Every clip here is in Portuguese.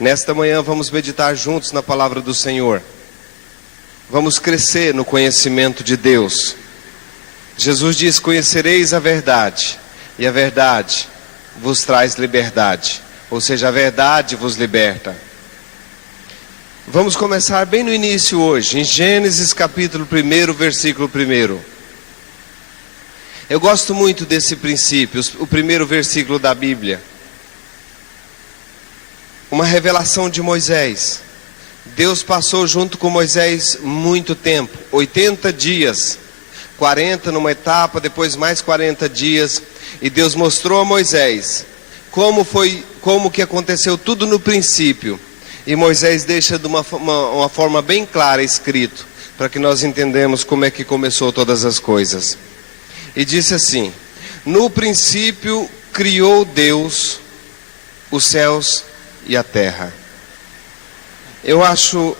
Nesta manhã vamos meditar juntos na palavra do Senhor. Vamos crescer no conhecimento de Deus. Jesus diz: conhecereis a verdade, e a verdade vos traz liberdade. Ou seja, a verdade vos liberta. Vamos começar bem no início hoje, em Gênesis capítulo 1, versículo 1. Eu gosto muito desse princípio, o primeiro versículo da Bíblia. Uma revelação de Moisés. Deus passou junto com Moisés muito tempo, 80 dias, 40 numa etapa, depois mais 40 dias, e Deus mostrou a Moisés como que aconteceu tudo no princípio. E Moisés deixa de uma forma bem clara escrito, para que nós entendamos como é que começou todas as coisas. E disse assim: no princípio criou Deus os céus e a terra. Eu acho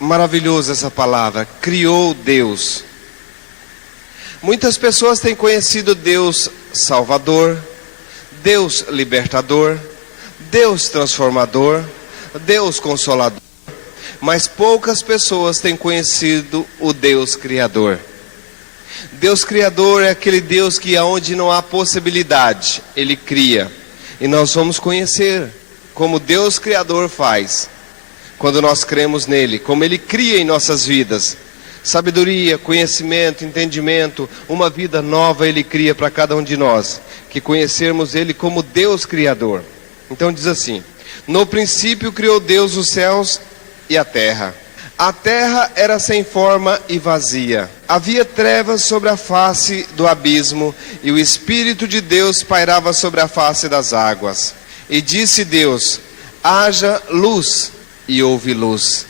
maravilhoso essa palavra, criou Deus. Muitas pessoas têm conhecido Deus Salvador, Deus Libertador, Deus Transformador, Deus Consolador, mas poucas pessoas têm conhecido o Deus Criador. Deus Criador é aquele Deus que aonde não há possibilidade, Ele cria. E nós vamos conhecer como Deus Criador faz, quando nós cremos nele, como Ele cria em nossas vidas. Sabedoria, conhecimento, entendimento, uma vida nova Ele cria para cada um de nós, que conhecermos Ele como Deus Criador. Então diz assim: no princípio criou Deus os céus e a terra. A terra era sem forma e vazia. Havia trevas sobre a face do abismo, e o Espírito de Deus pairava sobre a face das águas. E disse Deus: haja luz, e houve luz.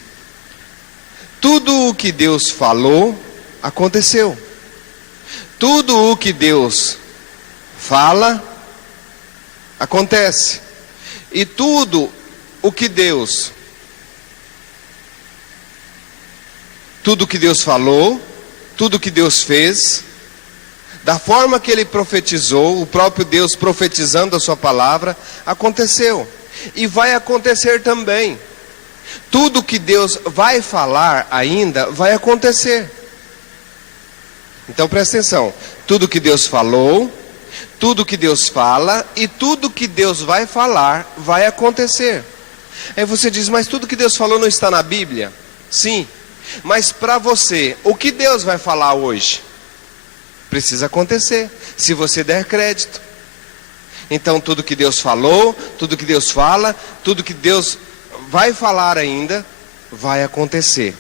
Tudo o que Deus falou, aconteceu. Tudo o que Deus fala, acontece. E tudo o que Deus falou, tudo que Deus fez, da forma que Ele profetizou, o próprio Deus profetizando a sua palavra, aconteceu. E vai acontecer também. Tudo que Deus vai falar ainda, vai acontecer. Então presta atenção, tudo que Deus falou, tudo que Deus fala e tudo que Deus vai falar, vai acontecer. Aí você diz: mas tudo que Deus falou não está na Bíblia? Sim. Mas para você, o que Deus vai falar hoje? Precisa acontecer, se você der crédito. Então tudo que Deus falou, tudo que Deus fala, tudo que Deus vai falar ainda, vai acontecer.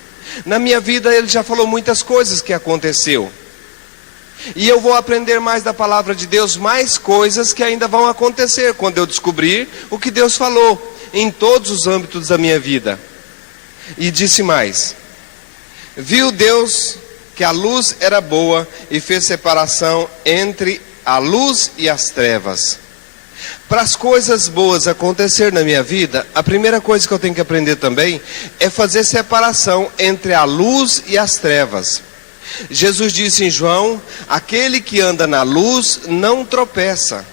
Na minha vida Ele já falou muitas coisas que aconteceu. E eu vou aprender mais da palavra de Deus, mais coisas que ainda vão acontecer, quando eu descobrir o que Deus falou, em todos os âmbitos da minha vida. E disse mais: viu Deus que a luz era boa e fez separação entre a luz e as trevas. Para as coisas boas acontecer na minha vida, a primeira coisa que eu tenho que aprender também é fazer separação entre a luz e as trevas. Jesus disse em João: aquele que anda na luz não tropeça,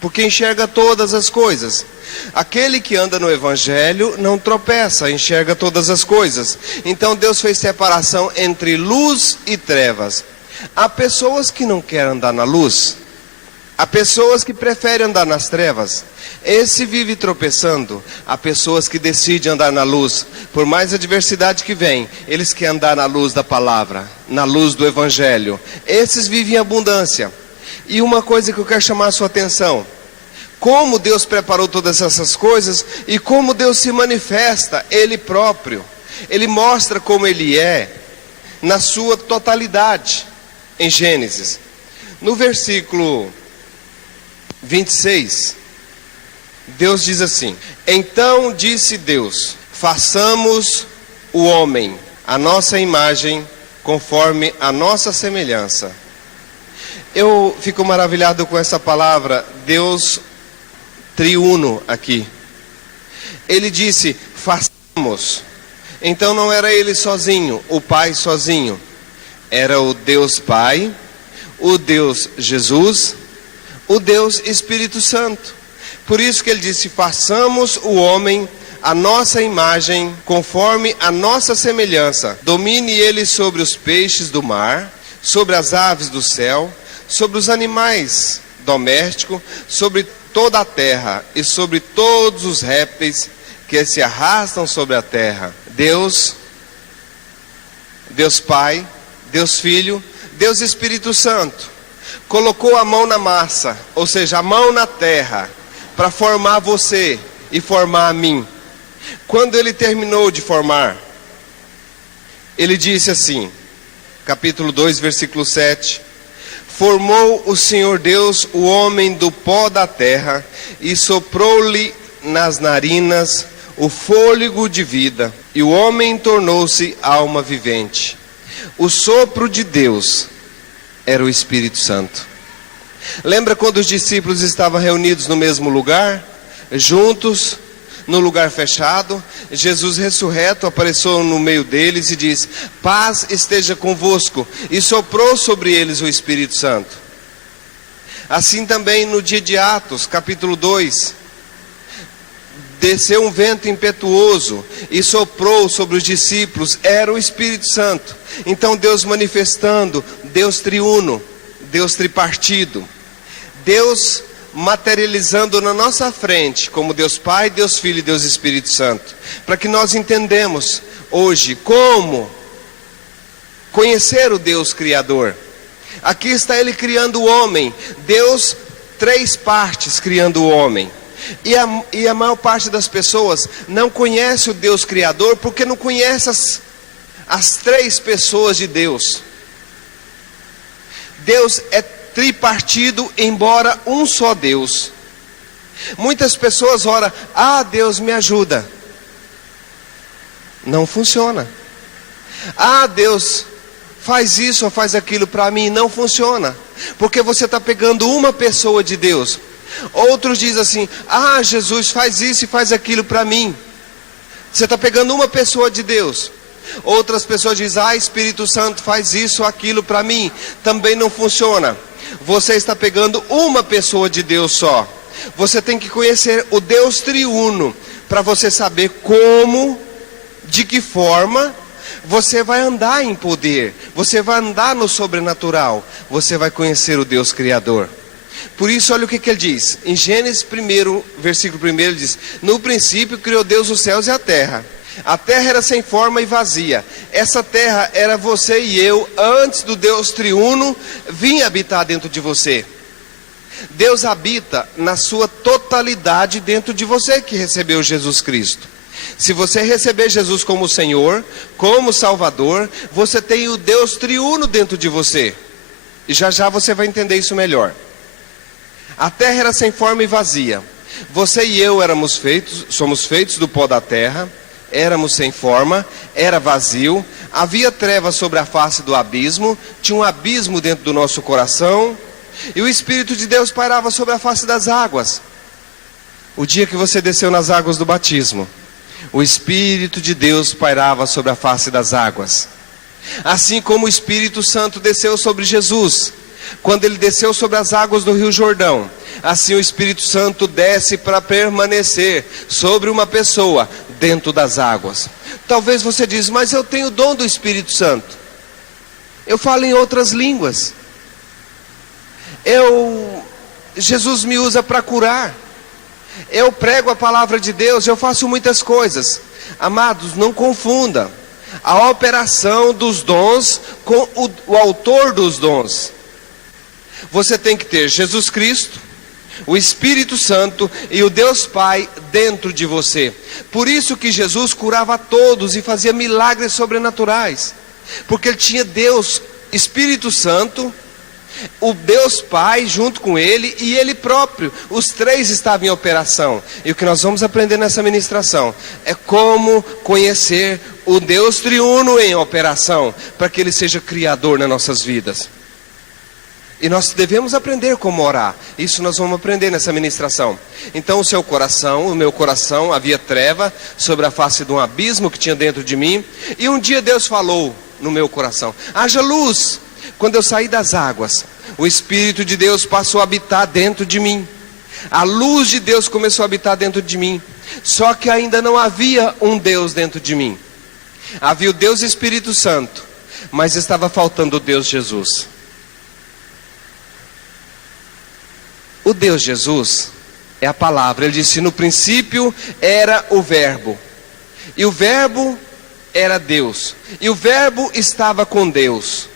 porque enxerga todas as coisas. Aquele que anda no Evangelho não tropeça, enxerga todas as coisas. Então Deus fez separação entre luz e trevas. Há pessoas que não querem andar na luz, há pessoas que preferem andar nas trevas. Esse vive tropeçando. Há pessoas que decidem andar na luz, por mais adversidade que vem, eles querem andar na luz da palavra, na luz do Evangelho. Esses vivem em abundância. E uma coisa que eu quero chamar a sua atenção: como Deus preparou todas essas coisas e como Deus se manifesta, Ele próprio. Ele mostra como Ele é na sua totalidade. Em Gênesis, no versículo 26, Deus diz assim: então disse Deus: façamos o homem à nossa imagem, conforme a nossa semelhança. Eu fico maravilhado com essa palavra, Deus triuno aqui. Ele disse: façamos. Então não era Ele sozinho, o Pai sozinho. Era o Deus Pai, o Deus Jesus, o Deus Espírito Santo. Por isso que ele disse: façamos o homem a nossa imagem, conforme a nossa semelhança. Domine ele sobre os peixes do mar, sobre as aves do céu, sobre os animais domésticos, sobre toda a terra e sobre todos os répteis que se arrastam sobre a terra. Deus Pai, Deus Filho, Deus Espírito Santo colocou a mão na massa, ou seja, a mão na terra, para formar você e formar a mim. Quando ele terminou de formar, ele disse assim, capítulo 2, versículo 7: formou o Senhor Deus o homem do pó da terra e soprou-lhe nas narinas o fôlego de vida, e o homem tornou-se alma vivente. O sopro de Deus era o Espírito Santo. Lembra quando os discípulos estavam reunidos no mesmo lugar, juntos, no lugar fechado? Jesus ressurreto apareceu no meio deles e disse: paz esteja convosco, e soprou sobre eles o Espírito Santo. Assim também no dia de Atos, capítulo 2, desceu um vento impetuoso e soprou sobre os discípulos, era o Espírito Santo. Então Deus manifestando, Deus triuno, Deus tripartido, Deus materializando na nossa frente como Deus Pai, Deus Filho e Deus Espírito Santo, para que nós entendamos hoje como conhecer o Deus Criador. Aqui está Ele criando o homem, Deus, três partes criando o homem. E a maior parte das pessoas não conhece o Deus Criador porque não conhece as três pessoas de Deus. Deus é tripartido, embora um só Deus. Muitas pessoas oram: ah, Deus me ajuda. Não funciona. Ah, Deus faz isso ou faz aquilo para mim. Não funciona, porque você está pegando uma pessoa de Deus. Outros dizem assim: ah, Jesus faz isso e faz aquilo para mim. Você está pegando uma pessoa de Deus. Outras pessoas dizem: ah, Espírito Santo faz isso ou aquilo para mim. Também não funciona. Você está pegando uma pessoa de Deus só. Você tem que conhecer o Deus triuno para você saber como, de que forma você vai andar em poder, você vai andar no sobrenatural, você vai conhecer o Deus Criador. Por isso, olha o que ele diz. Em Gênesis 1, versículo 1, ele diz: no princípio criou Deus os céus e a terra. A terra era sem forma e vazia. Essa terra era você e eu, antes do Deus triuno vir habitar dentro de você. Deus habita na sua totalidade dentro de você que recebeu Jesus Cristo. Se você receber Jesus como Senhor, como Salvador, você tem o Deus triuno dentro de você. E já já você vai entender isso melhor. A terra era sem forma e vazia. Você e eu somos feitos do pó da terra. Éramos sem forma, era vazio, havia trevas sobre a face do abismo, tinha um abismo dentro do nosso coração, e o Espírito de Deus pairava sobre a face das águas. O dia que você desceu nas águas do batismo, o Espírito de Deus pairava sobre a face das águas. Assim como o Espírito Santo desceu sobre Jesus, quando ele desceu sobre as águas do Rio Jordão, assim o Espírito Santo desce para permanecer sobre uma pessoa dentro das águas. Talvez você diz: mas eu tenho o dom do Espírito Santo, eu falo em outras línguas, Jesus me usa para curar, eu prego a palavra de Deus, eu faço muitas coisas. Amados, não confunda a operação dos dons com o autor dos dons. Você tem que ter Jesus Cristo, o Espírito Santo e o Deus Pai dentro de você. Por isso que Jesus curava a todos e fazia milagres sobrenaturais, porque ele tinha Deus, Espírito Santo, o Deus Pai junto com ele e ele próprio. Os três estavam em operação. E o que nós vamos aprender nessa ministração é como conhecer o Deus triuno em operação, para que ele seja criador nas nossas vidas. E nós devemos aprender como orar. Isso nós vamos aprender nessa ministração. Então o seu coração, o meu coração, havia treva sobre a face de um abismo que tinha dentro de mim. E um dia Deus falou no meu coração: haja luz. Quando eu saí das águas, o Espírito de Deus passou a habitar dentro de mim. A luz de Deus começou a habitar dentro de mim. Só que ainda não havia um Deus dentro de mim. Havia o Deus Espírito Santo, mas estava faltando o Deus Jesus. O Deus Jesus é a palavra. Ele disse: no princípio era o Verbo, e o Verbo era Deus, e o Verbo estava com Deus.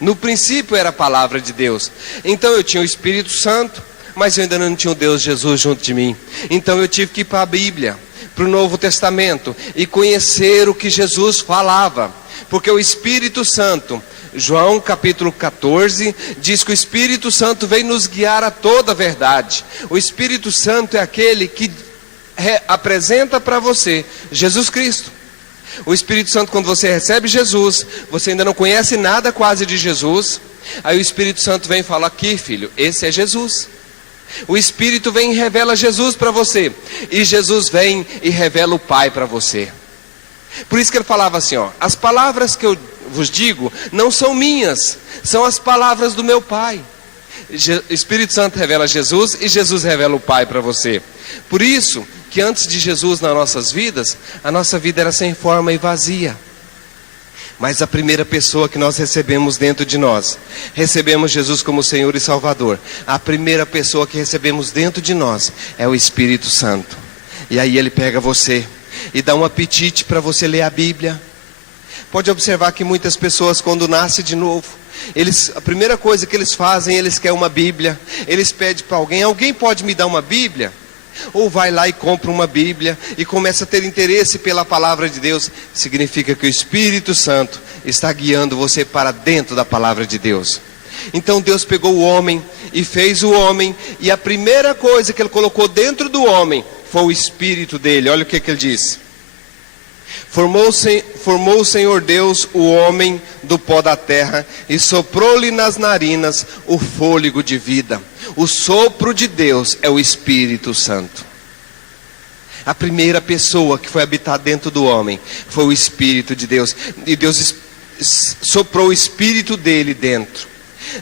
No princípio era a palavra de Deus. Então eu tinha o Espírito Santo, mas eu ainda não tinha o Deus Jesus junto de mim. Então eu tive que ir para a Bíblia, para o Novo Testamento, e conhecer o que Jesus falava. Porque o Espírito Santo, João capítulo 14, diz que o Espírito Santo vem nos guiar a toda a verdade. O Espírito Santo é aquele que apresenta para você Jesus Cristo. O Espírito Santo, quando você recebe Jesus, você ainda não conhece nada quase de Jesus. Aí o Espírito Santo vem e fala: aqui, filho, esse é Jesus. O Espírito vem e revela Jesus para você. E Jesus vem e revela o Pai para você. Por isso que ele falava assim, ó: as palavras que eu vos digo não são minhas, são as palavras do meu Pai. O Espírito Santo revela Jesus e Jesus revela o Pai para você. Por isso que antes de Jesus nas nossas vidas, a nossa vida era sem forma e vazia. Mas a primeira pessoa que nós recebemos dentro de nós, recebemos Jesus como Senhor e Salvador. A primeira pessoa que recebemos dentro de nós é o Espírito Santo. E aí ele pega você e dá um apetite para você ler a Bíblia. Pode observar que muitas pessoas, quando nascem de novo, a primeira coisa que eles fazem, eles querem uma Bíblia. Eles pedem para alguém pode me dar uma Bíblia? Ou vai lá e compra uma Bíblia e começa a ter interesse pela palavra de Deus. Significa que o Espírito Santo está guiando você para dentro da palavra de Deus. Então Deus pegou o homem e fez o homem, e a primeira coisa que ele colocou dentro do homem foi o Espírito dele. Olha o que ele disse: formou o Senhor Deus o homem do pó da terra e soprou-lhe nas narinas o fôlego de vida. O sopro de Deus é o Espírito Santo. A primeira pessoa que foi habitar dentro do homem foi o Espírito de Deus. E Deus soprou o Espírito dele dentro.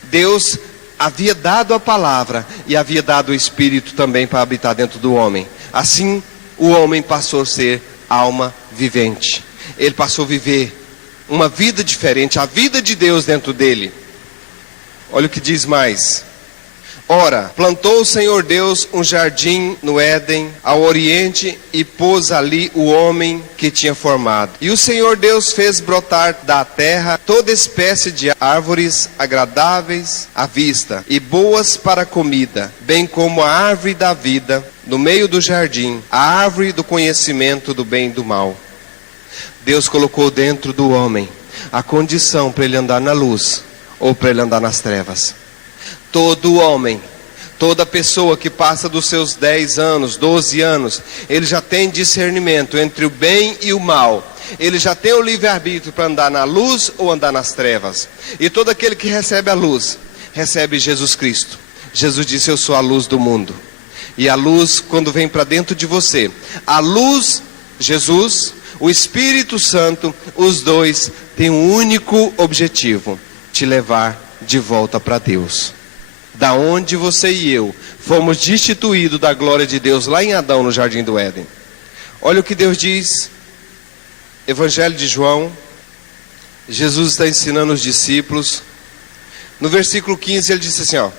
Deus havia dado a palavra e havia dado o Espírito também para habitar dentro do homem. Assim o homem passou a ser alma vivente. Ele passou a viver uma vida diferente, a vida de Deus dentro dele. Olha o que diz mais: ora, plantou o Senhor Deus um jardim no Éden, ao oriente, e pôs ali o homem que tinha formado. E o Senhor Deus fez brotar da terra toda espécie de árvores agradáveis à vista e boas para a comida, bem como a árvore da vida no meio do jardim, a árvore do conhecimento do bem e do mal. Deus colocou dentro do homem a condição para ele andar na luz ou para ele andar nas trevas. Todo homem, toda pessoa que passa dos seus 10 anos, 12 anos, ele já tem discernimento entre o bem e o mal. Ele já tem o livre-arbítrio para andar na luz ou andar nas trevas. E todo aquele que recebe a luz, recebe Jesus Cristo. Jesus disse: eu sou a luz do mundo. E a luz, quando vem para dentro de você, a luz, Jesus, o Espírito Santo, os dois têm um único objetivo: te levar de volta para Deus. Da onde você e eu fomos destituídos da glória de Deus lá em Adão, no jardim do Éden. Olha o que Deus diz, Evangelho de João. Jesus está ensinando os discípulos. No versículo 15 ele disse assim, ó: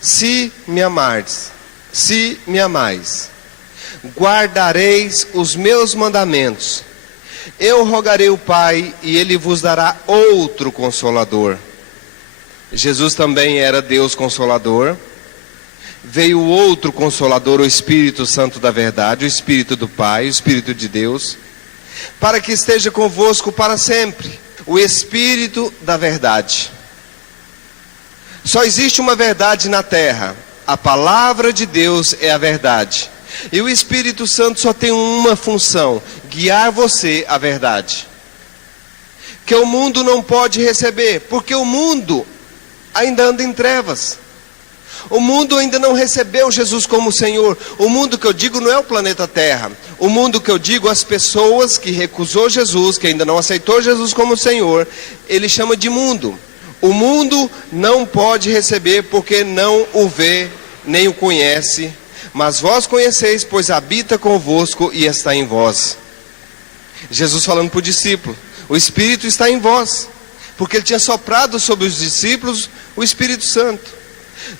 se me amardes, se me amais, guardareis os meus mandamentos. Eu rogarei o Pai e ele vos dará outro Consolador. Jesus também era Deus Consolador. Veio outro Consolador, o Espírito Santo da verdade, o Espírito do Pai, o Espírito de Deus, para que esteja convosco para sempre, o Espírito da verdade. Só existe uma verdade na terra: a palavra de Deus é a verdade. E o Espírito Santo só tem uma função: guiar você à verdade, que o mundo não pode receber, porque o mundo ainda anda em trevas. O mundo ainda não recebeu Jesus como Senhor. O mundo que eu digo não é o planeta Terra. O mundo que eu digo, as pessoas que recusou Jesus, que ainda não aceitou Jesus como Senhor, ele chama de mundo. O mundo não pode receber porque não o vê nem o conhece, mas vós conheceis, pois habita convosco e está em vós. Jesus falando para o discípulo, o Espírito está em vós, porque ele tinha soprado sobre os discípulos o Espírito Santo.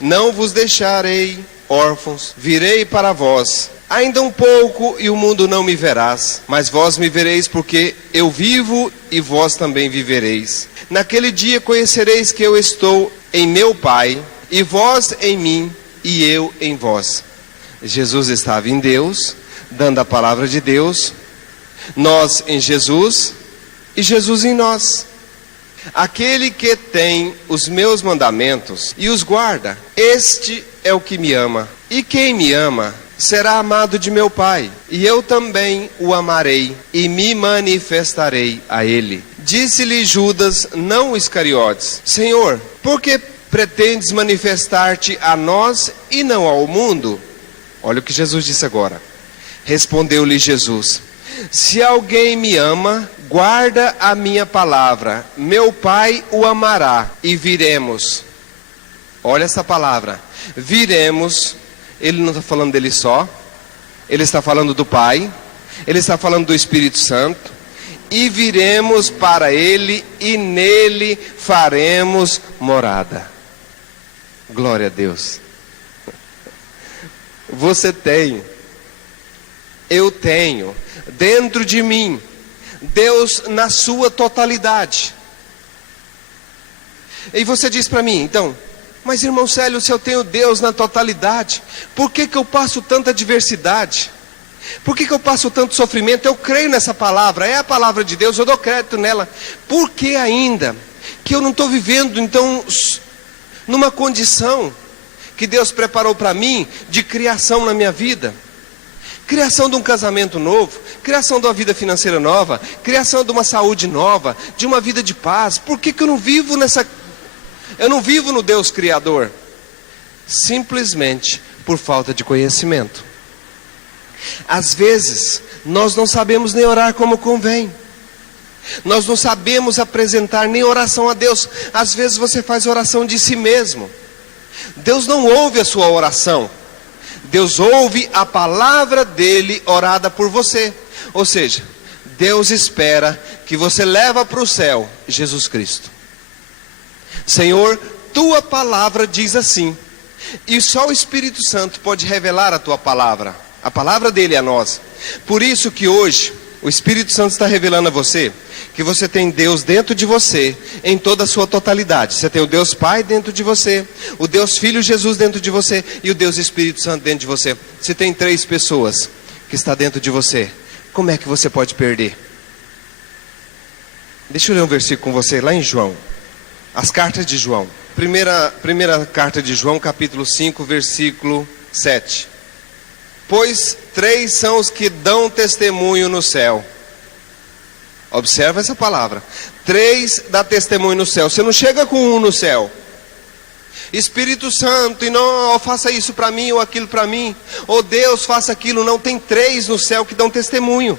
Não vos deixarei órfãos, virei para vós. Ainda um pouco e o mundo não me verás, mas vós me vereis, porque eu vivo e vós também vivereis. Naquele dia conhecereis que eu estou em meu Pai, e vós em mim, e eu em vós. Jesus estava em Deus, dando a palavra de Deus, nós em Jesus, e Jesus em nós. Aquele que tem os meus mandamentos e os guarda, este é o que me ama. E quem me ama será amado de meu Pai, e eu também o amarei e me manifestarei a ele. Disse-lhe Judas, não Iscariotes: Senhor, por que pretendes manifestar-te a nós e não ao mundo? Olha o que Jesus disse agora. Respondeu-lhe Jesus: se alguém me ama, guarda a minha palavra, meu Pai o amará, e viremos. Olha essa palavra, viremos. Ele não está falando dele só, ele está falando do Pai, ele está falando do Espírito Santo, e viremos para ele, e nele faremos morada. Glória a Deus. Você tem, eu tenho, dentro de mim, Deus na sua totalidade. E você diz para mim, então, mas irmão Célio, se eu tenho Deus na totalidade, por que eu passo tanta adversidade? Por que eu passo tanto sofrimento? Eu creio nessa palavra, é a palavra de Deus, eu dou crédito nela. Por que ainda que eu não estou vivendo, então, numa condição que Deus preparou para mim, de criação na minha vida? Criação de um casamento novo, criação de uma vida financeira nova, criação de uma saúde nova, de uma vida de paz. Por que eu não vivo nessa... Eu não vivo no Deus Criador? Simplesmente por falta de conhecimento. Às vezes, nós não sabemos nem orar como convém. Nós não sabemos apresentar nem oração a Deus. Às vezes você faz oração de si mesmo. Deus não ouve a sua oração. Deus ouve a palavra dele orada por você. Ou seja, Deus espera que você leve para o céu Jesus Cristo. Senhor, tua palavra diz assim. E só o Espírito Santo pode revelar a tua palavra. A palavra dele é a nós. Por isso que hoje o Espírito Santo está revelando a você que você tem Deus dentro de você em toda a sua totalidade. Você tem o Deus Pai dentro de você, o Deus Filho Jesus dentro de você e o Deus Espírito Santo dentro de você. Você tem 3 pessoas que estão dentro de você. Como é que você pode perder? Deixa eu ler um versículo com você lá em João. As cartas de João. Primeira carta de João, capítulo 5, versículo 7. Pois 3 são os que dão testemunho no céu. Observa essa palavra. 3 dá testemunho no céu. Você não chega com 1 no céu. Espírito Santo, e não, faça isso para mim ou aquilo para mim. Ou Deus, faça aquilo. Não, tem 3 no céu que dão testemunho.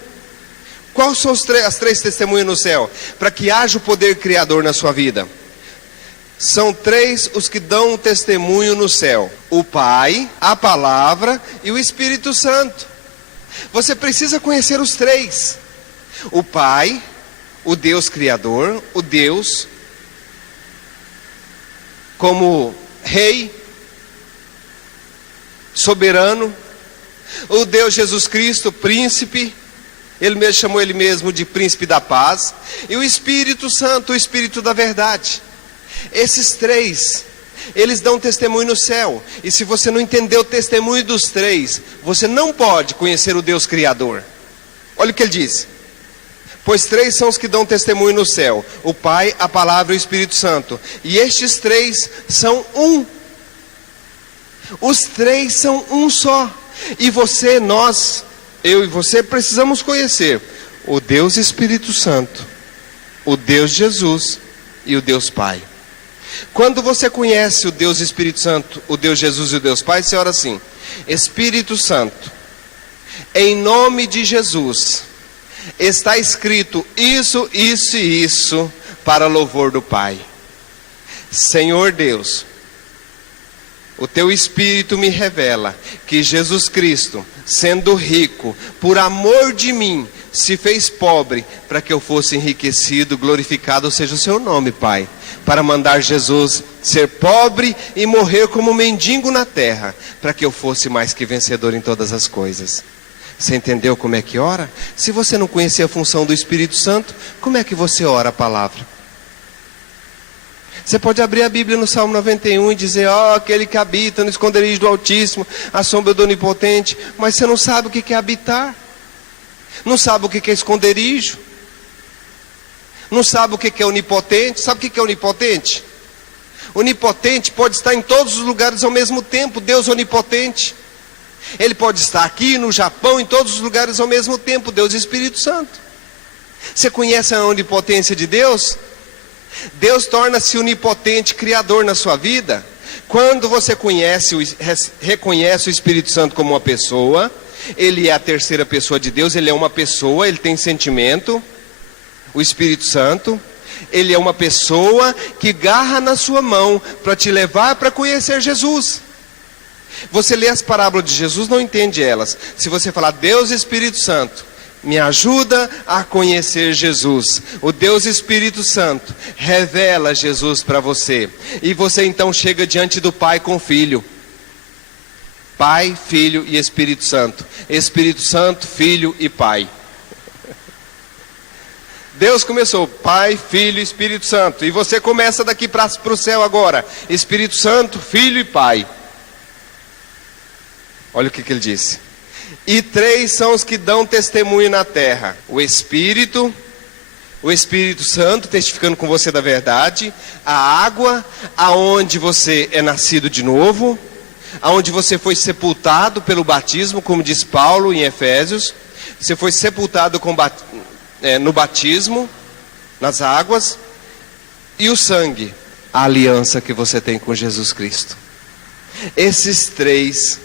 Quais são as 3 testemunhas no céu? Para que haja o poder criador na sua vida. São 3 os que dão testemunho no céu: o Pai, a Palavra e o Espírito Santo. Você precisa conhecer os 3. O Pai, o Deus Criador, o Deus como Rei, soberano. O Deus Jesus Cristo, Príncipe. Ele mesmo chamou ele mesmo de Príncipe da Paz. E o Espírito Santo, o Espírito da Verdade. Esses 3, eles dão testemunho no céu. E se você não entender o testemunho dos 3, você não pode conhecer o Deus Criador. Olha o que ele diz. Pois 3 são os que dão testemunho no céu: o Pai, a Palavra e o Espírito Santo. E estes 3 são um. Os 3 são um só. E você, nós, eu e você precisamos conhecer o Deus Espírito Santo, o Deus Jesus e o Deus Pai. Quando você conhece o Deus Espírito Santo, o Deus Jesus e o Deus Pai, você ora assim: Espírito Santo, em nome de Jesus, está escrito isso, isso e isso, para louvor do Pai. Senhor Deus, O teu Espírito me revela que Jesus Cristo, sendo rico, por amor de mim, se fez pobre, para que eu fosse enriquecido, glorificado seja o seu nome, Pai. Para mandar Jesus ser pobre e morrer como mendigo na terra, para que eu fosse mais que vencedor em todas as coisas. Você entendeu como é que ora? Se você não conhecer a função do Espírito Santo, como é que você ora a palavra? Você pode abrir a Bíblia no Salmo 91 e dizer, aquele que habita no esconderijo do Altíssimo, a sombra do Onipotente, mas você não sabe o que é habitar, não sabe o que é esconderijo, não sabe o que é onipotente. Sabe o que é onipotente? Onipotente pode estar em todos os lugares ao mesmo tempo. Deus onipotente, Ele pode estar aqui no Japão, em todos os lugares ao mesmo tempo. Deus é Espírito Santo. Você conhece a onipotência de Deus? Deus torna-se onipotente, criador na sua vida, quando você reconhece o Espírito Santo como uma pessoa. Ele é a terceira pessoa de Deus, Ele é uma pessoa, Ele tem sentimento. O Espírito Santo, Ele é uma pessoa que agarra na sua mão para te levar para conhecer Jesus. Você lê as parábolas de Jesus, não entende elas. Se você falar, Deus Espírito Santo, me ajuda a conhecer Jesus. O Deus Espírito Santo revela Jesus para você. E você então chega diante do Pai com o Filho. Pai, Filho e Espírito Santo. Espírito Santo, Filho e Pai. Deus começou, Pai, Filho e Espírito Santo. E você começa daqui para o céu agora. Espírito Santo, Filho e Pai. Olha o que ele disse. E três são os que dão testemunho na terra: o Espírito Santo testificando com você da verdade, a água, aonde você é nascido de novo, aonde você foi sepultado pelo batismo, como diz Paulo em Efésios. Você foi sepultado no batismo, nas águas, e o sangue, a aliança que você tem com Jesus Cristo. Esses três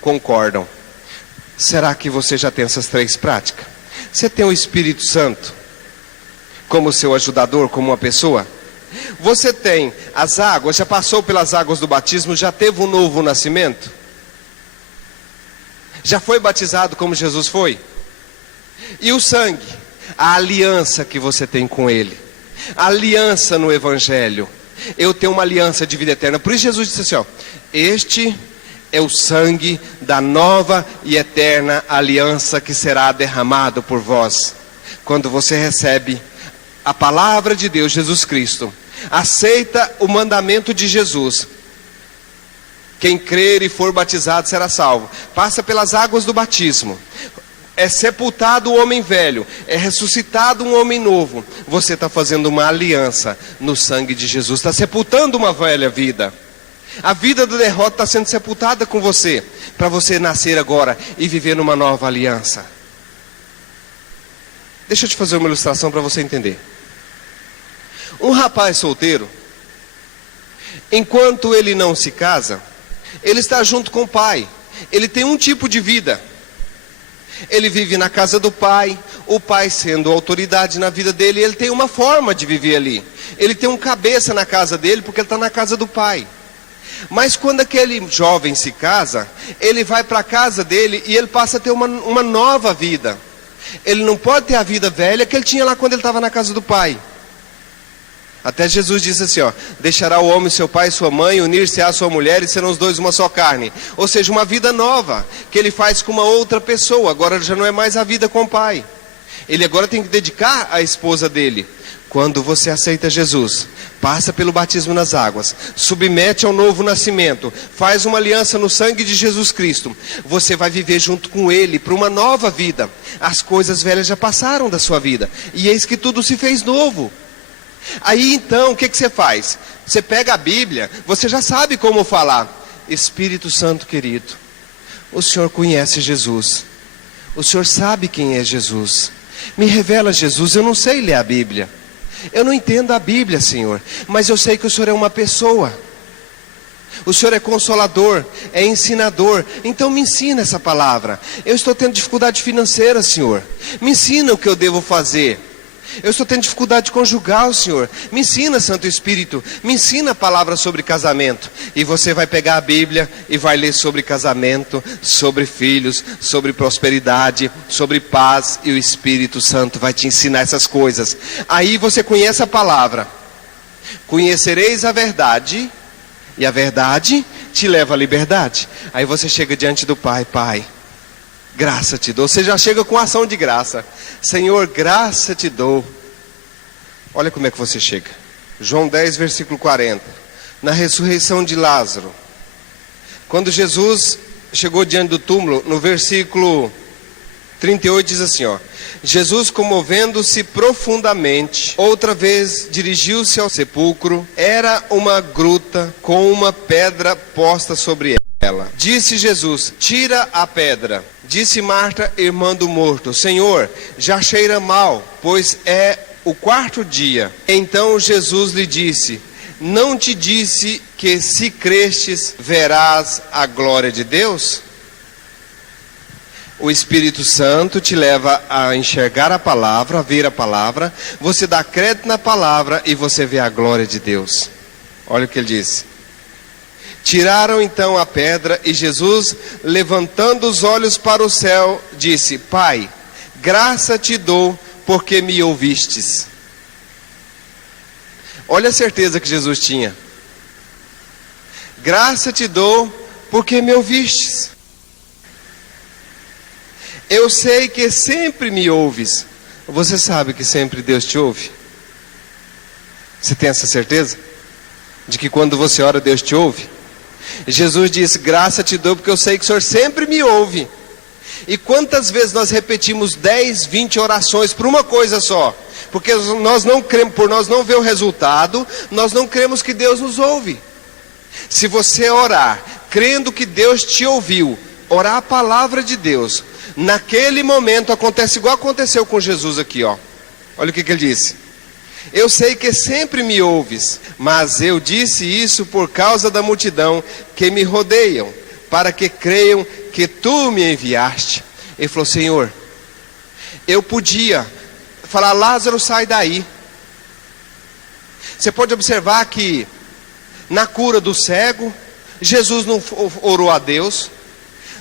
concordam. Será que você já tem essas três práticas? Você tem o Espírito Santo como seu ajudador, como uma pessoa? Você tem as águas, já passou pelas águas do batismo, já teve um novo nascimento? Já foi batizado como Jesus foi? E o sangue, a aliança que você tem com Ele, a aliança no Evangelho. Eu tenho uma aliança de vida eterna. Por isso Jesus disse assim, este é o sangue da nova e eterna aliança que será derramado por vós. Quando você recebe a palavra de Deus, Jesus Cristo, aceita o mandamento de Jesus. Quem crer e for batizado será salvo. Passa pelas águas do batismo. É sepultado o homem velho, é ressuscitado um homem novo. Você está fazendo uma aliança no sangue de Jesus, está sepultando uma velha vida. A vida da derrota está sendo sepultada com você, para você nascer agora e viver numa nova aliança. Deixa eu te fazer uma ilustração para você entender. Um rapaz solteiro, enquanto ele não se casa, ele está junto com o pai. Ele tem um tipo de vida. Ele vive na casa do pai, o pai sendo autoridade na vida dele, ele tem uma forma de viver ali. Ele tem um cabeça na casa dele, porque ele está na casa do pai. Mas quando aquele jovem se casa, ele vai para a casa dele e ele passa a ter uma nova vida. Ele não pode ter a vida velha que ele tinha lá quando ele estava na casa do pai. Até Jesus disse assim, deixará o homem seu pai e sua mãe, unir-se à sua mulher e serão os dois uma só carne. Ou seja, uma vida nova, que ele faz com uma outra pessoa. Agora já não é mais a vida com o pai. Ele agora tem que dedicar à esposa dele. Quando você aceita Jesus, passa pelo batismo nas águas, submete ao novo nascimento, faz uma aliança no sangue de Jesus Cristo, você vai viver junto com Ele para uma nova vida. As coisas velhas já passaram da sua vida, e eis que tudo se fez novo. Aí então, o que você faz? Você pega a Bíblia, você já sabe como falar. Espírito Santo querido, o Senhor conhece Jesus, o Senhor sabe quem é Jesus. Me revela Jesus, eu não sei ler a Bíblia, eu não entendo a Bíblia, Senhor, mas eu sei que o Senhor é uma pessoa. O Senhor é consolador, é ensinador. Então me ensina essa palavra. Eu estou tendo dificuldade financeira, Senhor. Me ensina o que eu devo fazer. Eu estou tendo dificuldade conjugal, Senhor. Me ensina, Santo Espírito. Me ensina a palavra sobre casamento. E você vai pegar a Bíblia e vai ler sobre casamento, sobre filhos, sobre prosperidade, sobre paz. E o Espírito Santo vai te ensinar essas coisas. Aí você conhece a palavra. Conhecereis a verdade. E a verdade te leva à liberdade. Aí você chega diante do Pai. Pai, graça te dou. Você já chega com ação de graça. Senhor, graça te dou. Olha como é que você chega. João 10, versículo 40. Na ressurreição de Lázaro. Quando Jesus chegou diante do túmulo, no versículo 38 diz assim, ó. Jesus, comovendo-se profundamente, outra vez dirigiu-se ao sepulcro. Era uma gruta com uma pedra posta sobre ela. Disse Jesus, tira a pedra. Disse Marta, irmã do morto, Senhor, já cheira mal, pois é o 4º dia. Então Jesus lhe disse, não te disse que se crestes, verás a glória de Deus? O Espírito Santo te leva a enxergar a palavra, a ver a palavra. Você dá crédito na palavra e você vê a glória de Deus. Olha o que ele disse. Tiraram então a pedra e Jesus, levantando os olhos para o céu, disse, Pai, graça te dou porque me ouvistes. Olha a certeza que Jesus tinha. Graça te dou porque me ouvistes. Eu sei que sempre me ouves. Você sabe que sempre Deus te ouve? Você tem essa certeza? De que quando você ora, Deus te ouve? Jesus disse, graça te dou porque eu sei que o Senhor sempre me ouve. E quantas vezes nós repetimos 10, 20 orações por uma coisa só? Porque nós não cremos, por nós não ver o resultado, nós não cremos que Deus nos ouve. Se você orar, crendo que Deus te ouviu, orar a palavra de Deus, naquele momento acontece igual aconteceu com Jesus aqui, ó. Olha o que ele disse. Eu sei que sempre me ouves, mas eu disse isso por causa da multidão que me rodeiam, para que creiam que tu me enviaste. Ele falou, Senhor, eu podia falar, Lázaro, sai daí. Você pode observar que na cura do cego, Jesus não orou a Deus.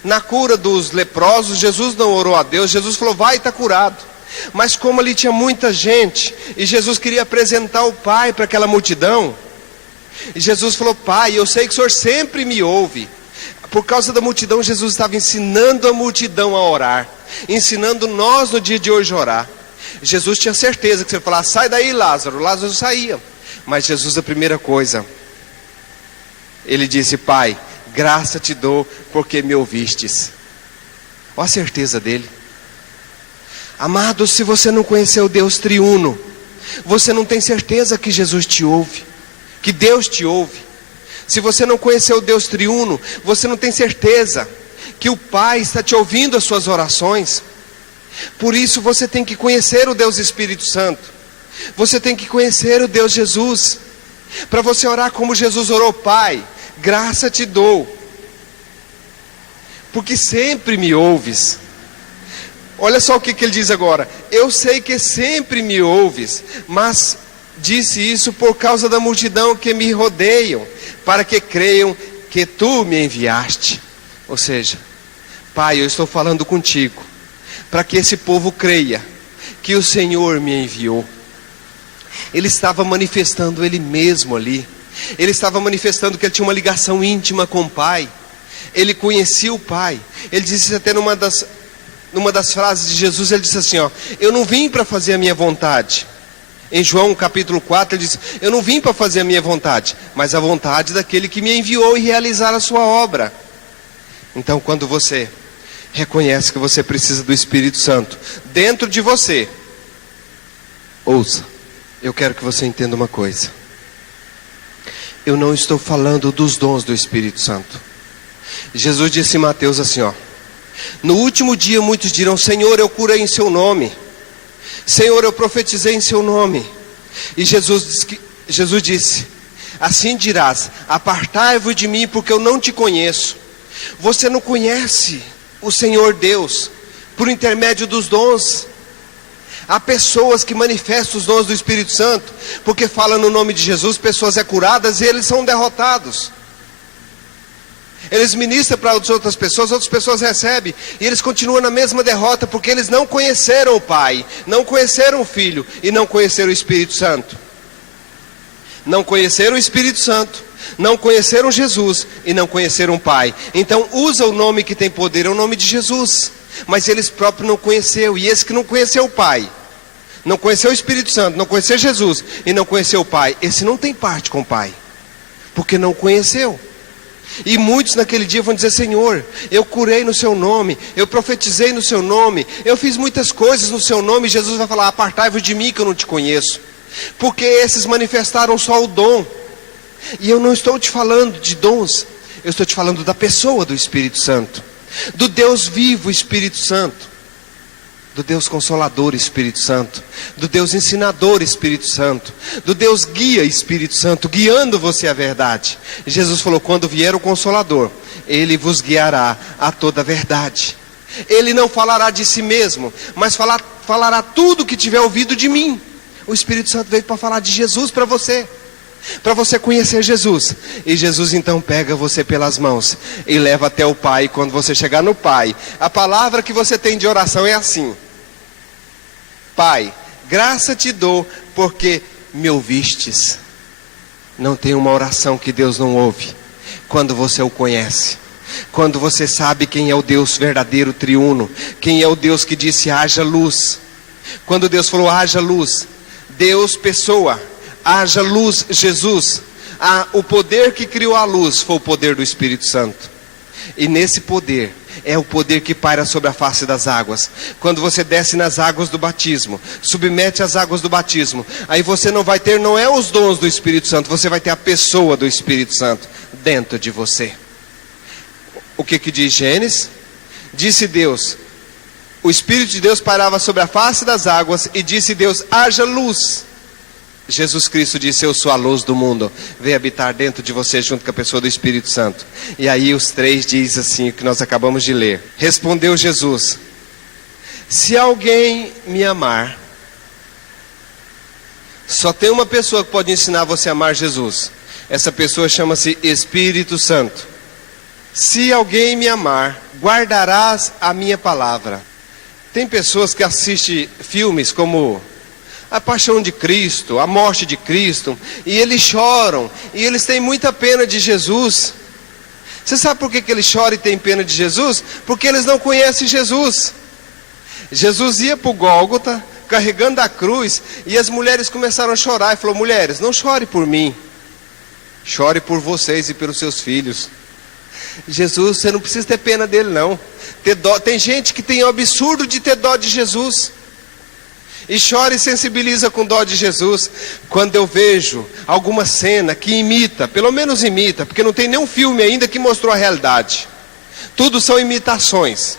Na cura dos leprosos, Jesus não orou a Deus. Jesus falou, vai, está curado. Mas como ali tinha muita gente, e Jesus queria apresentar o Pai para aquela multidão, e Jesus falou, Pai, eu sei que o Senhor sempre me ouve. Por causa da multidão, Jesus estava ensinando a multidão a orar, ensinando nós no dia de hoje a orar. Jesus tinha certeza que se ele falasse, sai daí, Lázaro, Lázaro saía. Mas Jesus, a primeira coisa, ele disse, Pai, graça te dou porque me ouvistes. Olha a certeza dele. Amado, se você não conheceu o Deus triuno, você não tem certeza que Jesus te ouve, que Deus te ouve. Se você não conheceu o Deus triuno, você não tem certeza que o Pai está te ouvindo as suas orações. Por isso você tem que conhecer o Deus Espírito Santo. Você tem que conhecer o Deus Jesus, para você orar como Jesus orou, Pai, graça te dou, porque sempre me ouves. Olha só o que ele diz agora. Eu sei que sempre me ouves, mas disse isso por causa da multidão que me rodeiam, para que creiam que tu me enviaste. Ou seja, Pai, eu estou falando contigo, para que esse povo creia que o Senhor me enviou. Ele estava manifestando Ele mesmo ali. Ele estava manifestando que ele tinha uma ligação íntima com o Pai. Ele conhecia o Pai. Ele disse até numa das frases de Jesus, ele disse assim, ó, eu não vim para fazer a minha vontade. Em João capítulo 4 ele diz, eu não vim para fazer a minha vontade, mas a vontade daquele que me enviou e realizar a sua obra. Então quando você reconhece que você precisa do Espírito Santo dentro de você, ouça, eu quero que você entenda uma coisa. Eu não estou falando dos dons do Espírito Santo. Jesus disse em Mateus assim, ó, no último dia muitos dirão, Senhor, eu curei em seu nome, Senhor, eu profetizei em seu nome. E Jesus disse, assim dirás, apartai-vos de mim, porque eu não te conheço. Você não conhece o Senhor Deus por intermédio dos dons. Há pessoas que manifestam os dons do Espírito Santo, porque falam no nome de Jesus, pessoas é curadas e eles são derrotados. Eles ministram para outras pessoas recebem, e eles continuam na mesma derrota, porque eles não conheceram o Pai, não conheceram o Filho, e não conheceram o Espírito Santo. Não conheceram o Espírito Santo, não conheceram Jesus, e não conheceram o Pai. Então usa o nome que tem poder, é o nome de Jesus. Mas eles próprios não conheceram, e esse que não conheceu o Pai, não conheceu o Espírito Santo, não conheceu Jesus, e não conheceu o Pai, esse não tem parte com o Pai, porque não conheceu. E muitos naquele dia vão dizer: Senhor, eu curei no seu nome, eu profetizei no seu nome, eu fiz muitas coisas no seu nome. E Jesus vai falar: apartai-vos de mim que eu não te conheço. Porque esses manifestaram só o dom. E eu não estou te falando de dons, eu estou te falando da pessoa do Espírito Santo, do Deus vivo Espírito Santo, do Deus Consolador Espírito Santo, do Deus Ensinador Espírito Santo, do Deus Guia Espírito Santo, guiando você à verdade. Jesus falou: quando vier o Consolador, Ele vos guiará a toda a verdade. Ele não falará de si mesmo, mas falará tudo o que tiver ouvido de mim. O Espírito Santo veio para falar de Jesus para você conhecer Jesus. E Jesus então pega você pelas mãos e leva até o Pai. Quando você chegar no Pai, a palavra que você tem de oração é assim: Pai, graça te dou porque me ouvistes. Não tem uma oração que Deus não ouve quando você o conhece, quando você sabe quem é o Deus verdadeiro triuno, quem é o Deus que disse haja luz. Quando Deus falou haja luz, Deus pessoa, haja luz, Jesus. O poder que criou a luz foi o poder do Espírito Santo. E nesse poder é o poder que paira sobre a face das águas. Quando você desce nas águas do batismo, submete as águas do batismo, aí você não vai ter, não é os dons do Espírito Santo, você vai ter a pessoa do Espírito Santo dentro de você. O que diz Gênesis? Disse Deus, o Espírito de Deus pairava sobre a face das águas, e disse Deus, haja luz. Jesus Cristo disse: eu sou a luz do mundo. Vem habitar dentro de você junto com a pessoa do Espírito Santo. E aí os três dizem assim, o que nós acabamos de ler. Respondeu Jesus: se alguém me amar, só tem uma pessoa que pode ensinar você a amar Jesus. Essa pessoa chama-se Espírito Santo. Se alguém me amar, guardarás a minha palavra. Tem pessoas que assistem filmes como a paixão de Cristo, a morte de Cristo, e eles choram, e eles têm muita pena de Jesus. Você sabe por que eles choram e têm pena de Jesus? Porque eles não conhecem Jesus. Jesus ia para o Gólgota, carregando a cruz, e as mulheres começaram a chorar, e falou: mulheres, não chore por mim, chore por vocês e pelos seus filhos. Jesus, você não precisa ter pena dele não, ter dó. Tem gente que tem o absurdo de ter dó de Jesus, e chora e sensibiliza com dó de Jesus. Quando eu vejo alguma cena que imita, pelo menos imita, porque não tem nenhum filme ainda que mostrou a realidade, tudo são imitações.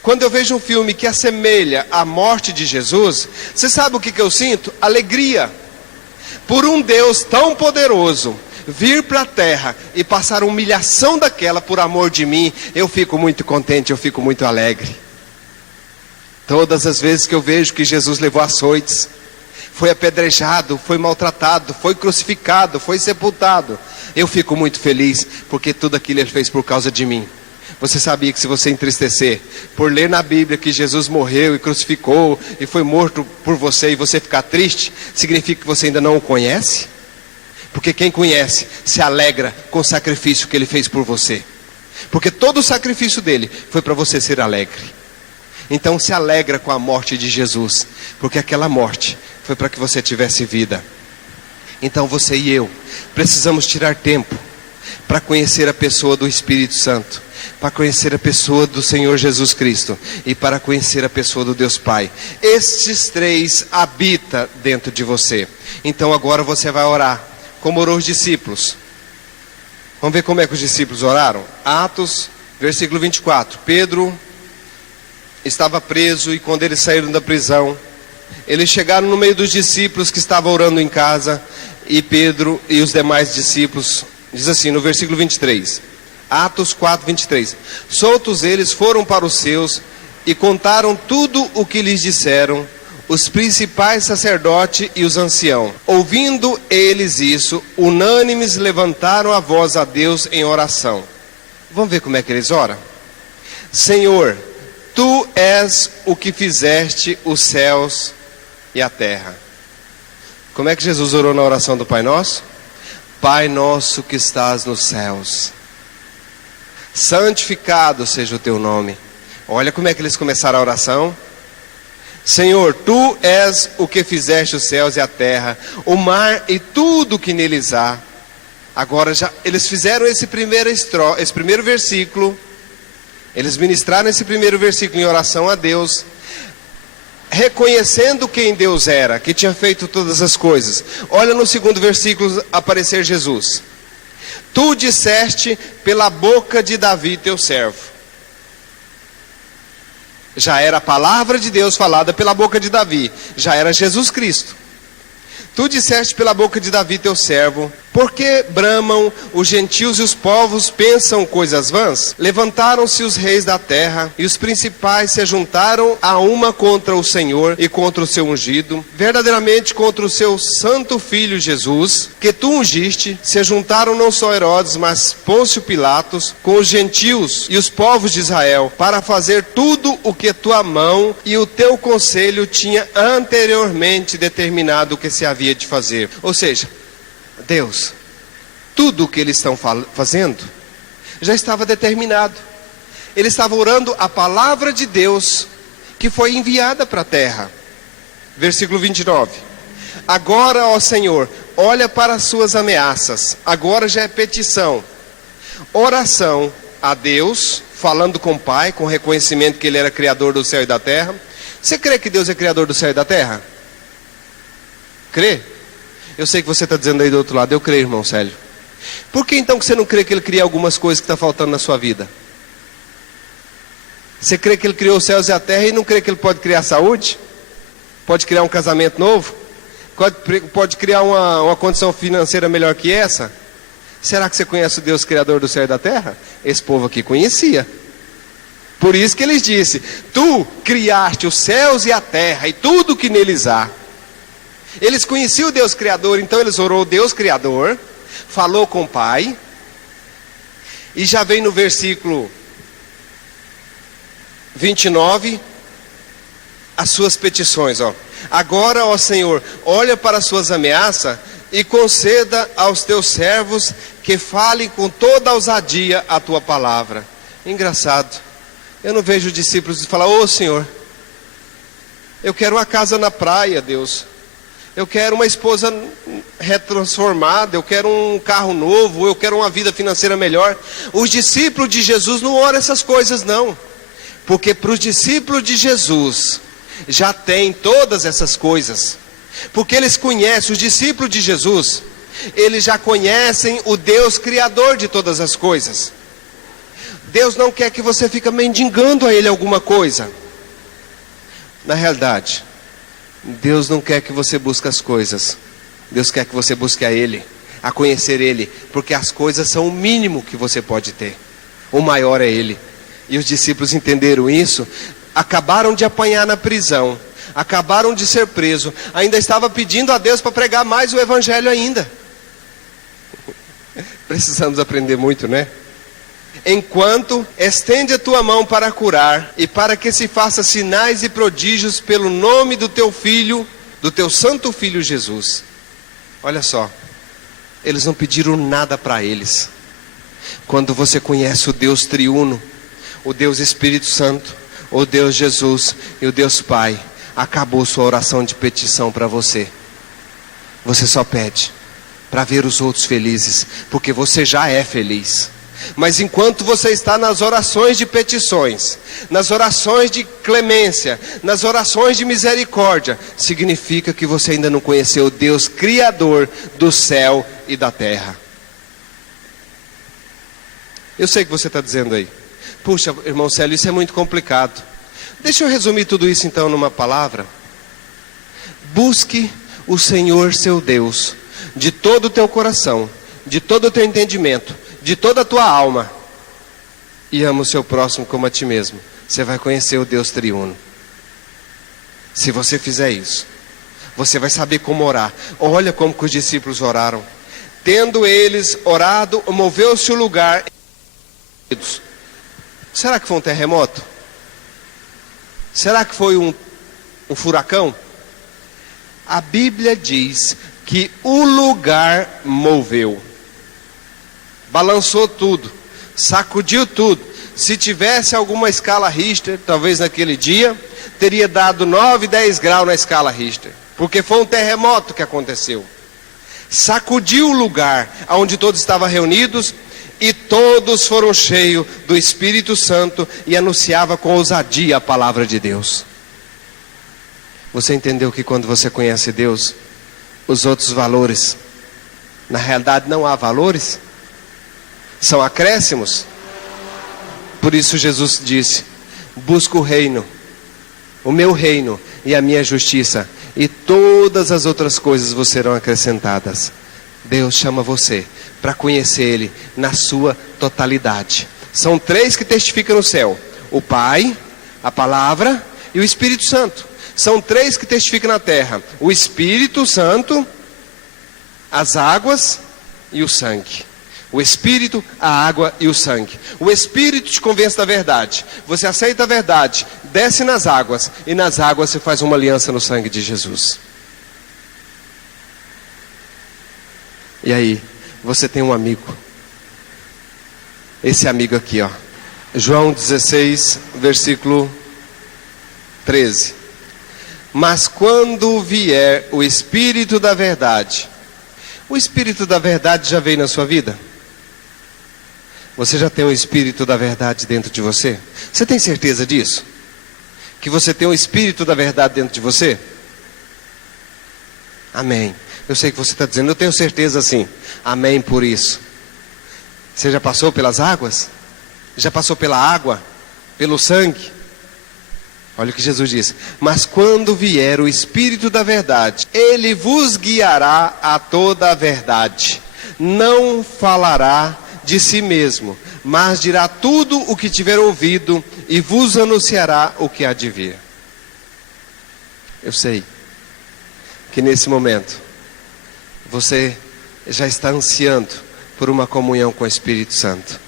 Quando eu vejo um filme que assemelha a morte de Jesus, você sabe o que eu sinto? Alegria, por um Deus tão poderoso vir para a terra e passar humilhação daquela por amor de mim. Eu fico muito contente, eu fico muito alegre. Todas as vezes que eu vejo que Jesus levou açoites, foi apedrejado, foi maltratado, foi crucificado, foi sepultado, eu fico muito feliz, porque tudo aquilo Ele fez por causa de mim. Você sabia que se você entristecer por ler na Bíblia que Jesus morreu e crucificou e foi morto por você, e você ficar triste, significa que você ainda não o conhece? Porque quem conhece se alegra com o sacrifício que Ele fez por você, porque todo o sacrifício dele foi para você ser alegre. Então se alegra com a morte de Jesus, porque aquela morte foi para que você tivesse vida. Então você e eu precisamos tirar tempo para conhecer a pessoa do Espírito Santo, para conhecer a pessoa do Senhor Jesus Cristo e para conhecer a pessoa do Deus Pai. Estes três habitam dentro de você. Então agora você vai orar como orou os discípulos. Vamos ver como é que os discípulos oraram? Atos, versículo 24. Pedro estava preso, e quando eles saíram da prisão, eles chegaram no meio dos discípulos que estavam orando em casa, e Pedro e os demais discípulos, diz assim no versículo 23, Atos 4, 23, soltos eles foram para os seus e contaram tudo o que lhes disseram os principais sacerdotes e os anciãos. Ouvindo eles isso, unânimes levantaram a voz a Deus em oração. Vamos ver como é que eles oram? Senhor, Tu és o que fizeste os céus e a terra. Como é que Jesus orou na oração do Pai Nosso? Pai nosso que estás nos céus, santificado seja o teu nome. Olha como é que eles começaram a oração. Senhor, Tu és o que fizeste os céus e a terra, o mar e tudo que neles há. Agora eles fizeram esse primeiro versículo. Eles ministraram esse primeiro versículo em oração a Deus, reconhecendo quem Deus era, que tinha feito todas as coisas. Olha no segundo versículo aparecer Jesus. Tu disseste pela boca de Davi teu servo. Já era a palavra de Deus falada pela boca de Davi, já era Jesus Cristo. Tu disseste pela boca de Davi teu servo, por que bramam os gentios e os povos pensam coisas vãs? Levantaram-se os reis da terra e os principais se juntaram a uma contra o Senhor e contra o seu ungido, verdadeiramente contra o seu santo filho Jesus, que tu ungiste. Se juntaram não só Herodes, mas Pôncio Pilatos, com os gentios e os povos de Israel, para fazer tudo o que tua mão e o teu conselho tinha anteriormente determinado que se havia de fazer. Ou seja, Deus, tudo o que eles estão fazendo já estava determinado. Eles estavam orando a palavra de Deus que foi enviada para a terra. Versículo 29. Agora, ó Senhor, olha para as suas ameaças. Agora já é petição, oração a Deus, falando com o Pai, com reconhecimento que Ele era criador do céu e da terra. Você crê que Deus é criador do céu e da terra? Crê? Eu sei que você está dizendo aí do outro lado, eu creio, irmão Célio. Por que então que você não crê que Ele cria algumas coisas que estão faltando na sua vida? Você crê que Ele criou os céus e a terra e não crê que Ele pode criar saúde? Pode criar um casamento novo? Pode criar uma condição financeira melhor que essa? Será que você conhece o Deus criador do céu e da terra? Esse povo aqui conhecia. Por isso que Ele disse, Tu criaste os céus e a terra e tudo que neles há. Eles conheciam o Deus Criador, então eles orou o Deus Criador, falou com o Pai, e já vem no versículo 29, as suas petições, ó. Agora, ó Senhor, olha para as suas ameaças e conceda aos teus servos que falem com toda a ousadia a tua palavra. Engraçado, eu não vejo discípulos falar, ô Senhor, eu quero uma casa na praia, Deus. Eu quero uma esposa retransformada, eu quero um carro novo, eu quero uma vida financeira melhor. Os discípulos de Jesus não oram essas coisas não. Porque para os discípulos de Jesus já tem todas essas coisas. Porque eles conhecem, os discípulos de Jesus, eles já conhecem o Deus Criador de todas as coisas. Deus não quer que você fique mendigando a Ele alguma coisa. Na realidade, Deus não quer que você busque as coisas. Deus quer que você busque a Ele, a conhecer Ele, porque as coisas são o mínimo que você pode ter. O maior é Ele. E os discípulos entenderam isso, acabaram de apanhar na prisão, acabaram de ser presos, ainda estava pedindo a Deus para pregar mais o Evangelho ainda. Precisamos aprender muito, né? Enquanto estende a tua mão para curar e para que se faça sinais e prodígios pelo nome do teu filho, do teu santo filho Jesus. Olha só, eles não pediram nada para eles. Quando você conhece o Deus triuno, o Deus Espírito Santo, o Deus Jesus e o Deus Pai, acabou sua oração de petição para você. Você só pede para ver os outros felizes, porque você já é feliz. Mas enquanto você está nas orações de petições, nas orações de clemência, nas orações de misericórdia, significa que você ainda não conheceu o Deus Criador do céu e da terra. Eu sei que você está dizendo aí, puxa, irmão Célio, isso é muito complicado. Deixa eu resumir tudo isso então numa palavra. Busque o Senhor seu Deus de todo o teu coração, de todo o teu entendimento, de toda a tua alma, e ama o seu próximo como a ti mesmo. Você vai conhecer o Deus triuno. Se você fizer isso, você vai saber como orar. Olha como que os discípulos oraram. Tendo eles orado, moveu-se o lugar. Será que foi um terremoto? Será que foi um furacão? A Bíblia diz que o lugar moveu. Balançou tudo, sacudiu tudo. Se tivesse alguma escala Richter, talvez naquele dia, teria dado 9, 10 graus na escala Richter. Porque foi um terremoto que aconteceu. Sacudiu o lugar onde todos estavam reunidos, e todos foram cheios do Espírito Santo e anunciava com ousadia a palavra de Deus. Você entendeu que quando você conhece Deus, os outros valores, na realidade não há valores, são acréscimos. Por isso Jesus disse: busca o reino, o meu reino e a minha justiça, e todas as outras coisas vos serão acrescentadas. Deus chama você para conhecer Ele na sua totalidade. São 3 que testificam no céu: o Pai, a Palavra e o Espírito Santo. São 3 que testificam na terra: o Espírito Santo, as águas e o sangue. O Espírito, a água e o sangue. O Espírito te convence da verdade. Você aceita a verdade, desce nas águas, e nas águas você faz uma aliança no sangue de Jesus. E aí, você tem um amigo. Esse amigo aqui, ó. João 16, versículo 13. Mas quando vier o Espírito da verdade. O Espírito da verdade já veio na sua vida? Você já tem o Espírito da verdade dentro de você? Você tem certeza disso? Que você tem o Espírito da verdade dentro de você? Amém. Eu sei que você está dizendo, eu tenho certeza sim. Amém por isso. Você já passou pelas águas? Já passou pela água? Pelo sangue? Olha o que Jesus disse: mas quando vier o Espírito da verdade, Ele vos guiará a toda a verdade. Não falará de si mesmo, mas dirá tudo o que tiver ouvido e vos anunciará o que há de vir. Eu sei que nesse momento você já está ansiando por uma comunhão com o Espírito Santo.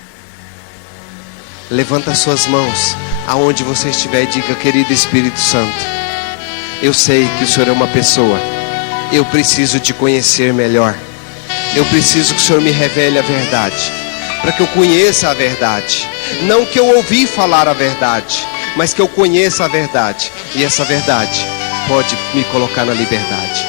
Levanta suas mãos aonde você estiver e diga: querido Espírito Santo, eu sei que o Senhor é uma pessoa. Eu preciso te conhecer melhor. Eu preciso que o Senhor me revele a verdade, para que eu conheça a verdade. Não que eu ouvi falar a verdade, mas que eu conheça a verdade. E essa verdade pode me colocar na liberdade.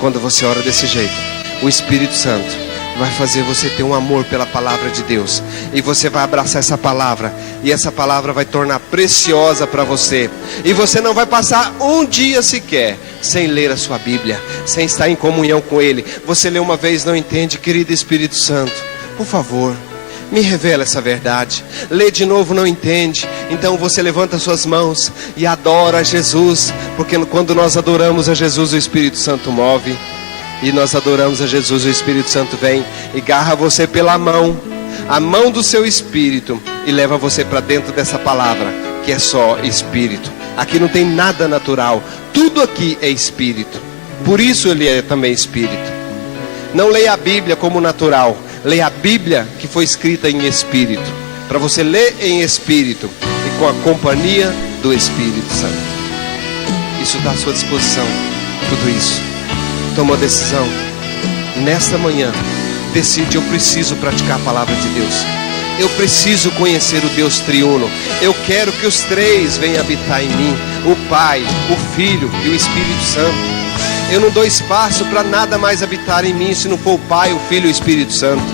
Quando você ora desse jeito, o Espírito Santo vai fazer você ter um amor pela palavra de Deus. E você vai abraçar essa palavra. E essa palavra vai tornar preciosa para você. E você não vai passar um dia sequer sem ler a sua Bíblia, sem estar em comunhão com Ele. Você lê uma vez, não entende, querido Espírito Santo, por favor, me revela essa verdade. Lê de novo, não entende. Então você levanta suas mãos e adora a Jesus. Porque quando nós adoramos a Jesus, o Espírito Santo move. E nós adoramos a Jesus, o Espírito Santo vem e agarra você pela mão, a mão do seu Espírito, e leva você para dentro dessa palavra, que é só Espírito. Aqui não tem nada natural, tudo aqui é Espírito. Por isso Ele é também Espírito. Não leia a Bíblia como natural, leia a Bíblia que foi escrita em Espírito, para você ler em Espírito e com a companhia do Espírito Santo. Isso está à sua disposição, tudo isso. Toma a decisão, nesta manhã, decide: eu preciso praticar a palavra de Deus. Eu preciso conhecer o Deus triuno. Eu quero que os 3 venham habitar em mim: o Pai, o Filho e o Espírito Santo. Eu não dou espaço para nada mais habitar em mim se não for o Pai, o Filho e o Espírito Santo.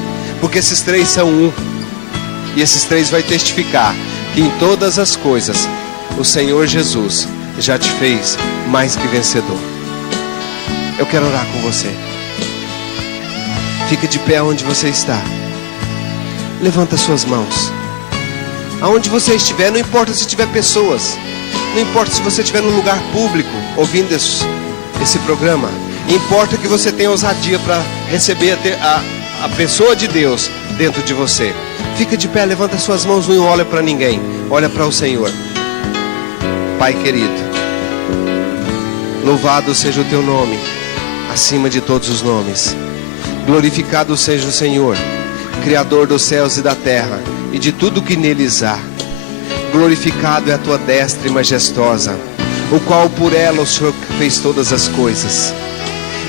Porque esses 3 são um. E esses 3 vai testificar que em todas as coisas o Senhor Jesus já te fez mais que vencedor. Eu quero orar com você. Fica de pé onde você está. Levanta suas mãos. Aonde você estiver, não importa se tiver pessoas, não importa se você estiver num lugar público ouvindo esse programa. Importa que você tenha ousadia para receber a pessoa de Deus dentro de você. Fica de pé, levanta suas mãos, não olha para ninguém, olha para o Senhor. Pai querido, Louvado seja o teu nome, acima de todos os nomes. Glorificado seja o Senhor, Criador dos céus e da terra, e de tudo que neles há. Glorificado é a tua destra e majestosa, o qual por ela o Senhor fez todas as coisas.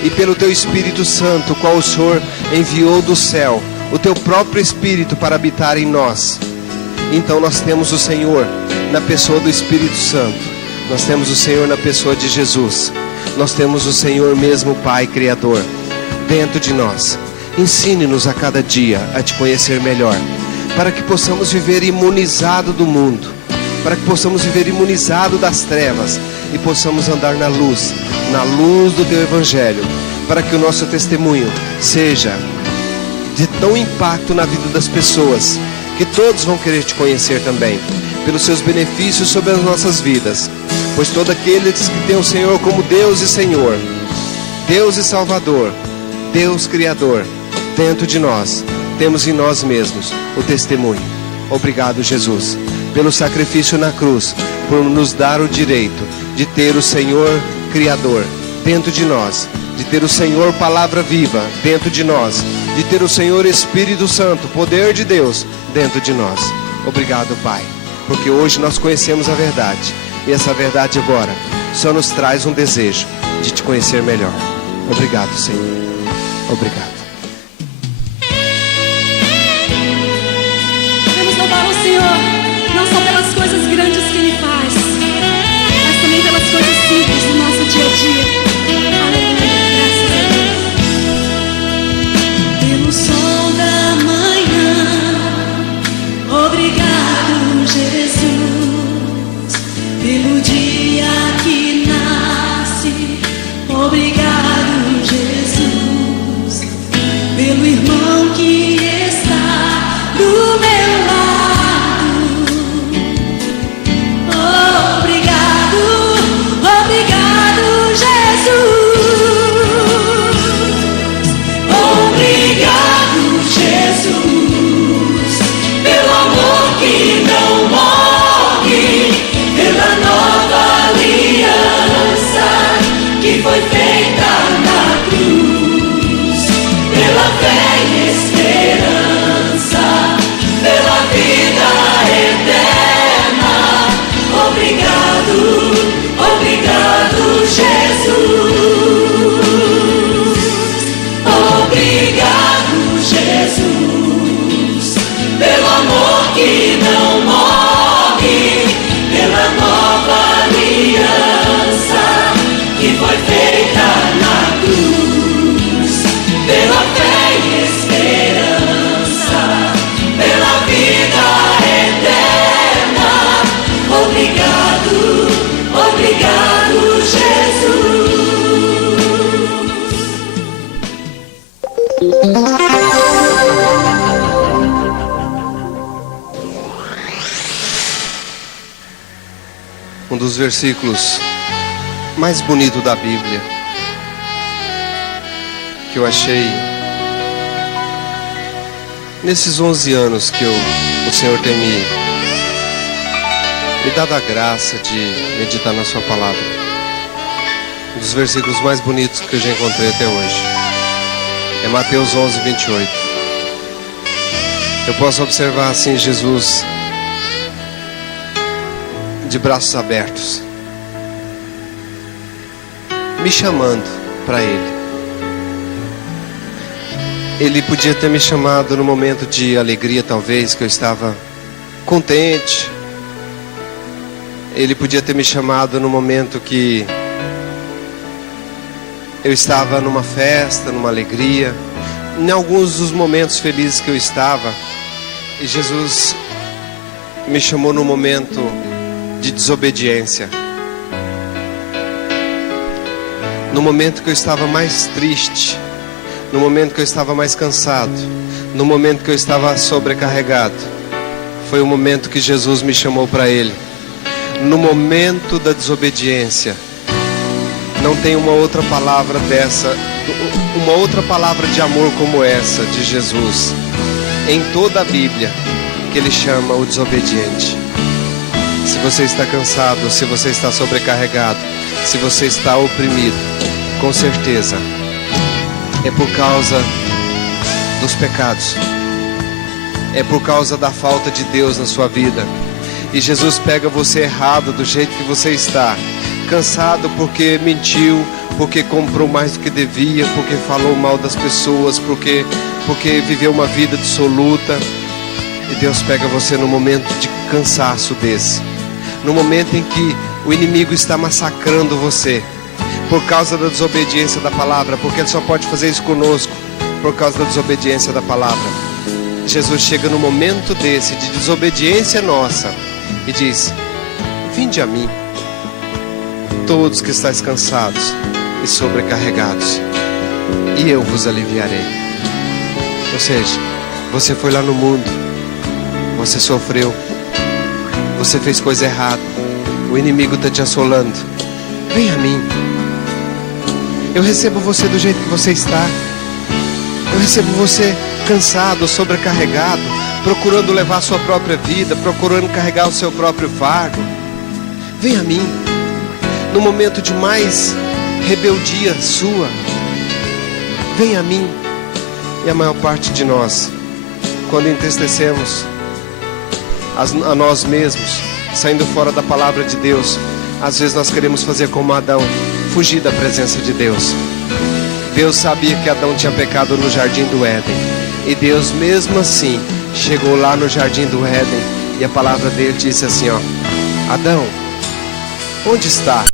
E pelo teu Espírito Santo, o qual o Senhor enviou do céu, o teu próprio Espírito para habitar em nós. Então nós temos o Senhor na pessoa do Espírito Santo. Nós temos o Senhor na pessoa de Jesus. Nós temos o Senhor mesmo, Pai Criador, dentro de nós. Ensine-nos a cada dia a te conhecer melhor, para que possamos viver imunizado do mundo, para que possamos viver imunizado das trevas e possamos andar na luz do teu Evangelho, para que o nosso testemunho seja de tão impacto na vida das pessoas, que todos vão querer te conhecer também, pelos seus benefícios sobre as nossas vidas. Pois todos aqueles que têm o Senhor como Deus e Senhor, Deus e Salvador, Deus Criador, dentro de nós, temos em nós mesmos o testemunho. Obrigado, Jesus, pelo sacrifício na cruz, por nos dar o direito de ter o Senhor Criador dentro de nós, de ter o Senhor Palavra Viva dentro de nós, de ter o Senhor Espírito Santo, poder de Deus dentro de nós. Obrigado, Pai, porque hoje nós conhecemos a verdade, e essa verdade agora só nos traz um desejo de te conhecer melhor. Obrigado, Senhor. Obrigado. Vamos louvar o Senhor, não só pelas coisas grandes que Ele faz, mas também pelas coisas simples do nosso dia a dia. Aleluia, graças a Deus. Pelo sol da manhã, obrigado, Jesus. Pelo dia que nasce, obrigado, Jesus. Pelo irmão que está do meu lado, obrigado, obrigado, Jesus. Obrigado, Jesus, pelo amor que não morre, pela nova aliança que foi feita na cruz, pela fé e esperança, pela vida eterna. Obrigado, obrigado, Jesus. Obrigado, Jesus, pelo amor que não morre, pela nova aliança que foi feita na cruz, pela fé e esperança, pela vida eterna. Obrigado, obrigado, Jesus. Um dos versículos mais bonitos da Bíblia que eu achei nesses 11 anos que o Senhor tem me dado a graça de meditar na sua palavra. Um dos versículos mais bonitos que eu já encontrei até hoje é Mateus 11, 28. Eu posso observar assim Jesus de braços abertos, me chamando para Ele. Ele podia ter me chamado no momento de alegria, talvez, que eu estava contente. Ele podia ter me chamado no momento que eu estava numa festa, numa alegria, em alguns dos momentos felizes que eu estava. E Jesus me chamou no momento de desobediência, no momento que eu estava mais triste, no momento que eu estava mais cansado, no momento que eu estava sobrecarregado. Foi o momento que Jesus me chamou para Ele. No momento da desobediência, não tem uma outra palavra dessa, uma outra palavra de amor como essa de Jesus em toda a Bíblia, que Ele chama o desobediente. Se você está cansado, se você está sobrecarregado, Se você está oprimido, com certeza é por causa dos pecados, é por causa da falta de Deus na sua vida. E Jesus pega você errado do jeito que você está, cansado porque mentiu, porque comprou mais do que devia, porque falou mal das pessoas, porque viveu uma vida dissoluta. E Deus pega você no momento de cansaço desse, no momento em que o inimigo está massacrando você por causa da desobediência da palavra, porque ele só pode fazer isso conosco por causa da desobediência da palavra. Jesus chega no momento desse de desobediência nossa e diz: vinde a mim, todos que estáis cansados e sobrecarregados, e eu vos aliviarei. Ou seja, você foi lá no mundo, você sofreu, você fez coisa errada, o inimigo está te assolando. Vem a mim, eu recebo você do jeito que você está. Eu recebo você cansado, sobrecarregado, procurando levar a sua própria vida, procurando carregar o seu próprio fardo. Vem a mim, no momento de mais rebeldia sua. Vem a mim. E a maior parte de nós, quando entristecemos a nós mesmos, saindo fora da palavra de Deus, às vezes nós queremos fazer como Adão, fugir da presença de Deus. Deus sabia que Adão tinha pecado no jardim do Éden, e Deus mesmo assim chegou lá no jardim do Éden, e a palavra dele disse assim: ó, Adão, onde está?